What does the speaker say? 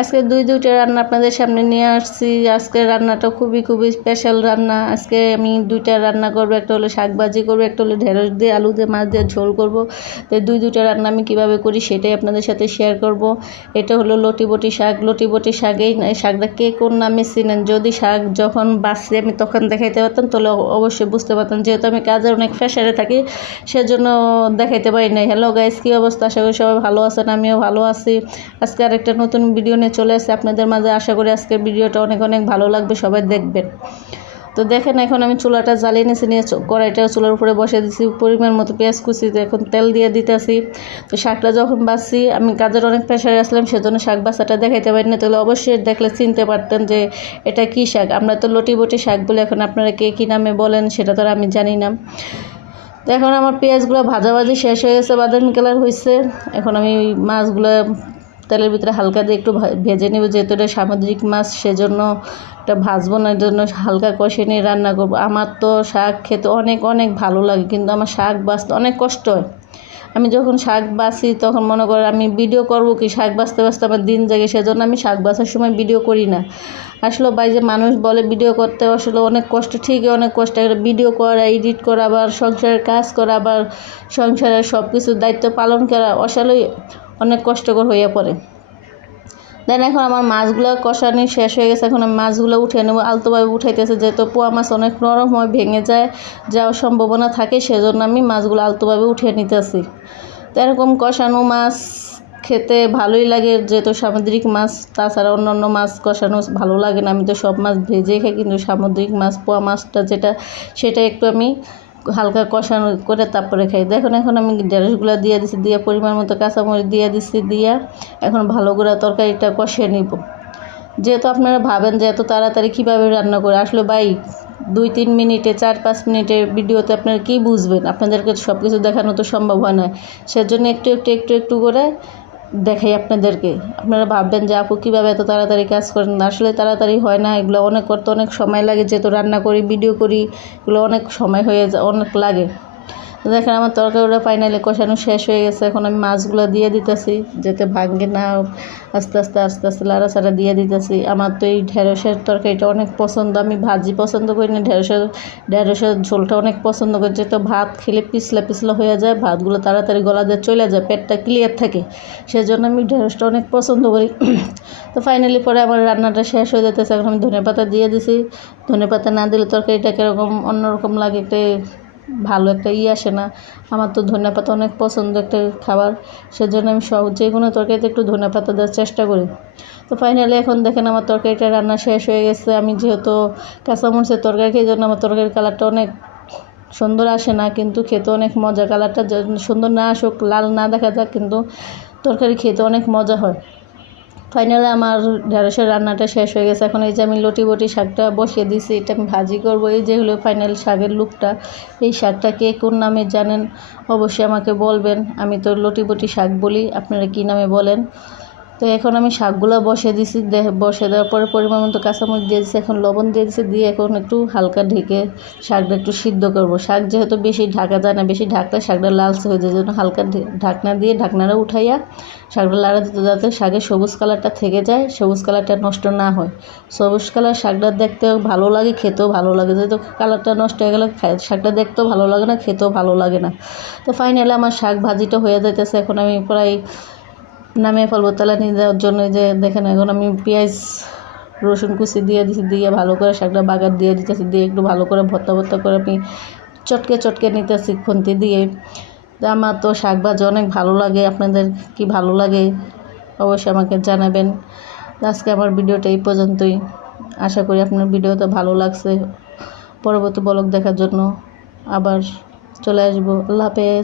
আজকে দুইটা রান্না আপনাদের সামনে নিয়ে আসছি। আজকের রান্নাটা খুবই স্পেশাল রান্না। আজকে আমি দুইটা রান্না করব, একটা হলো শাক ভাজি করবো, একটা হলো ঢেঁড়স দিয়ে আলু দিয়ে মাছ দিয়ে ঝোল করব। তো দুইটা রান্না আমি কিভাবে করি সেটাই আপনাদের সাথে শেয়ার করব। এটা হলো লটিবটি শাক। লটিবটি শাকেই শাকটা কে কোন নামে চিনেন, যদি শাক যখন বাঁচছি আমি তখন দেখাইতে পারতাম তাহলে অবশ্যই বুঝতে পারতাম, যেহেতু আমি কাজের অনেক প্রেশারে থাকি সেজন্য দেখাইতে পারি নাই। হ্যালো গাইস, কী অবস্থা? আশা করি সবাই ভালো আছেন, আমিও ভালো আছি। আজকে আরেকটা নতুন ভিডিও নিয়ে চলে আসছে আপনাদের মাঝে। আশা করি আজকের ভিডিওটা অনেক ভালো লাগবে, সবাই দেখবেন। তো দেখেন, এখন আমি চুলাটা জ্বালিয়ে নিয়ে কড়াইটা চুলার উপরে বসে দিছি, পরিমাণ মতো পেঁয়াজ কুচি, এখন তেল দিয়ে দিতেছি। তো শাকটা যখন বাঁচছি, আমি কাজের অনেক প্রেশারে আসলাম সেজন্য শাক বাচ্চাটা দেখাইতে পারি না, তাহলে অবশ্যই দেখলে চিনতে পারতেন যে এটা কী শাক। আমরা তো লটিবটি শাক বলে, এখন আপনারা কে কী নামে বলেন সেটা তো আমি জানি না। তো এখন আমার পেঁয়াজগুলো ভাজাভাজি শেষ হয়ে গেছে, বাদামি কালার হয়েছে। এখন আমি ওই মাছগুলো তেলের ভিতরে হালকা দিয়ে একটু ভেজে নেব, যেহেতু এটা সামুদ্রিক মাছ সেজন্য এটা ভাজবো না, এর জন্য হালকা কষে নিয়ে রান্না করবো। আমার তো শাক খেতে অনেক ভালো লাগে, কিন্তু আমার শাক বাছতে অনেক কষ্ট হয়। আমি যখন শাক বাছি তখন মনে করেন আমি ভিডিও করব কি, শাক বাছতে আমার দিন জাগে, সেজন্য আমি শাক বাছার সময় ভিডিও করি না। আসলে ভাই, যে মানুষ বলে ভিডিও করতে, আসলে অনেক কষ্ট, ঠিকই অনেক কষ্ট। ভিডিও করা, এডিট করা, আবার সংসারের কাজ করা, আবার সংসারের সব কিছুর দায়িত্ব পালন করা আসলেই অনেক কষ্টকর হয়ে পড়ে। দেন এখন আমার মাছগুলো কষানি শেষ হয়ে গেছে, এখন আমি মাছগুলো উঠে নেবো। আলতোভাবে উঠাইতেছে, যেহেতু পোয়া মাছ অনেক নরম হয়, ভেঙে যাওয়ার সম্ভাবনা থাকে, সেজন্য আমি মাছগুলো আলতোভাবে উঠিয়ে নিতেছি। তো এরকম কষানো মাছ খেতে ভালোই লাগে, যেহেতু সামুদ্রিক মাছ। তাছাড়া অন্যান্য মাছ কষানো ভালো লাগে না, আমি তো সব মাছ ভেজে খাই, কিন্তু সামুদ্রিক মাছ পোয়া মাছটা সেটা একটু আমি হালকা কষানো করে তারপরে খাই। দেখুন, এখন আমি ঢেঁড়সগুলো দিয়ে দিছি, দিয়ে পরিমাণ মতো কাঁচামরিচ দিয়ে দিছি, দিয়ে এখন ভালো করে তরকারিটা কষিয়ে নিব। যেহেতু আপনারা ভাবেন যে এত তাড়াতাড়ি কীভাবে রান্না করে, আসলে ভাই 2-3 মিনিটে 4-5 মিনিটের ভিডিওতে আপনারা কী বুঝবেন? আপনাদেরকে সব কিছু দেখানো তো সম্ভব হয় না, সেজন্য একটু করে দেখাই আপনাদেরকে। আপনারা ভাববেন যে আপু কীভাবে এত তাড়াতাড়ি কাজ করেন, আসলে তাড়াতাড়ি হয় না, এগুলো অনেক করতে অনেক সময় লাগে, যেহেতু রান্না করি, ভিডিও করি, এগুলো অনেক সময় হয়ে যায়, অনেক লাগে। দেখেন, আমার তরকারিটা ফাইনালি কষানো শেষ হয়ে গেছে। এখন আমি মাছগুলো দিয়ে দিতেছি, যাতে ভাঙে না, আস্তে আস্তে লাড়াচাড়া দিয়ে দিতেছি। আমার তো এই ঢেঁড়সের তরকারিটা অনেক পছন্দ, আমি ভাজি পছন্দ করি না, ঢেঁড়সের ঝোলটা অনেক পছন্দ করি, যেহেতু ভাত খেলে পিছলা হয়ে যায়, ভাতগুলো তাড়াতাড়ি গলা দিয়ে চলে যায়, পেটটা ক্লিয়ার থাকে, সেজন্য আমি ঢেঁড়সটা অনেক পছন্দ করি। তো ফাইনালি পরে আমার রান্নাটা শেষ হয়ে যেতেছে, এখন আমি ধনেপাতা দিয়ে দিছি। ধনেপাতা না দিলে তরকারিটা কীরকম অন্যরকম লাগে, ভালো একটা আসে না। আমার তো ধনেপাতা অনেক পছন্দ একটা খাবার, সেজন্য আমি যে কোনো তরকারিতে একটু ধনেপাতা দেওয়ার চেষ্টা করি। তো ফাইনালি এখন দেখেন আমার তরকারিটা রান্না শেষ হয়ে গেছে। আমি যেহেতু কাঁচামরিচের তরকারি খেয়ে, জন্য আমার তরকারির কালারটা অনেক সুন্দর আসে না, কিন্তু খেতে অনেক মজা। কালারটা সুন্দর না আসুক, লাল না দেখা যাক, কিন্তু তরকারি খেতে অনেক মজা হয়। ফাইনালি আমার ঢেঁড়সের রান্নাটা শেষ হয়ে গেছে। এখন এই যে আমি লটিবটি শাকটা বসিয়ে দিয়েছি, এটা আমি ভাজি করবো। এই যে হলো ফাইনাল শাকের লুকটা। এই শাকটা কে কোন নামে জানেন অবশ্যই আমাকে বলবেন। আমি তো লটিবটি শাক বলি, আপনারা কী নামে বলেন। তো এখন আমি শাকগুলো বসিয়ে দিয়েছি, বসিয়ে দেওয়ার পরে পরিমাণ মতো কাঁচামরিচ দিয়ে দিচ্ছি, এখন লবণ দিয়ে দিচ্ছি, দিয়ে এখন একটু হালকা ঢেকে শাকটা একটু সিদ্ধ করবো। শাক যেহেতু বেশি ঢাকা যায় না, বেশি ঢাকলে শাকটা লালচে হয়ে যায়, জন্য হালকা ঢাকনা দিয়ে ঢাকনাটা উঠাইয়া শাকটা লাড়া দিতে, যাতে শাকের সবুজ কালারটা থেকে যায়, সবুজ কালারটা নষ্ট না হয়। সবুজ কালার শাকটা দেখতেও ভালো লাগে, খেতেও ভালো লাগে, যেহেতু কালারটা নষ্ট হয়ে গেলে শাকটা দেখতেও ভালো লাগে না, খেতেও ভালো লাগে না। তো ফাইনালি আমার শাক ভাজিটা হয়ে যাইতেছে, এখন আমি প্রায় নামিয়ে ফেলবো তেলে নিয়ে যাওয়ার জন্য। যে দেখেন, এখন আমি পেঁয়াজ রসুন কুচি দিয়ে দিচ্ছি, দিয়ে ভালো করে শাকটা বাগার দিয়ে দিতেছি, দিয়ে একটু ভালো করে ভর্তা করে আমি চটকে নিতেছি খুন্তি দিয়ে। আমার তো শাক ভাজি অনেক ভালো লাগে, আপনাদের কি ভালো লাগে অবশ্যই আমাকে জানাবেন। আজকে আমার ভিডিওটা এই পর্যন্তই। আশা করি আপনার ভিডিওটা ভালো লাগছে। পরবর্তী ব্লগ দেখার জন্য আবার চলে আসবো। আল্লাহ হাফেজ।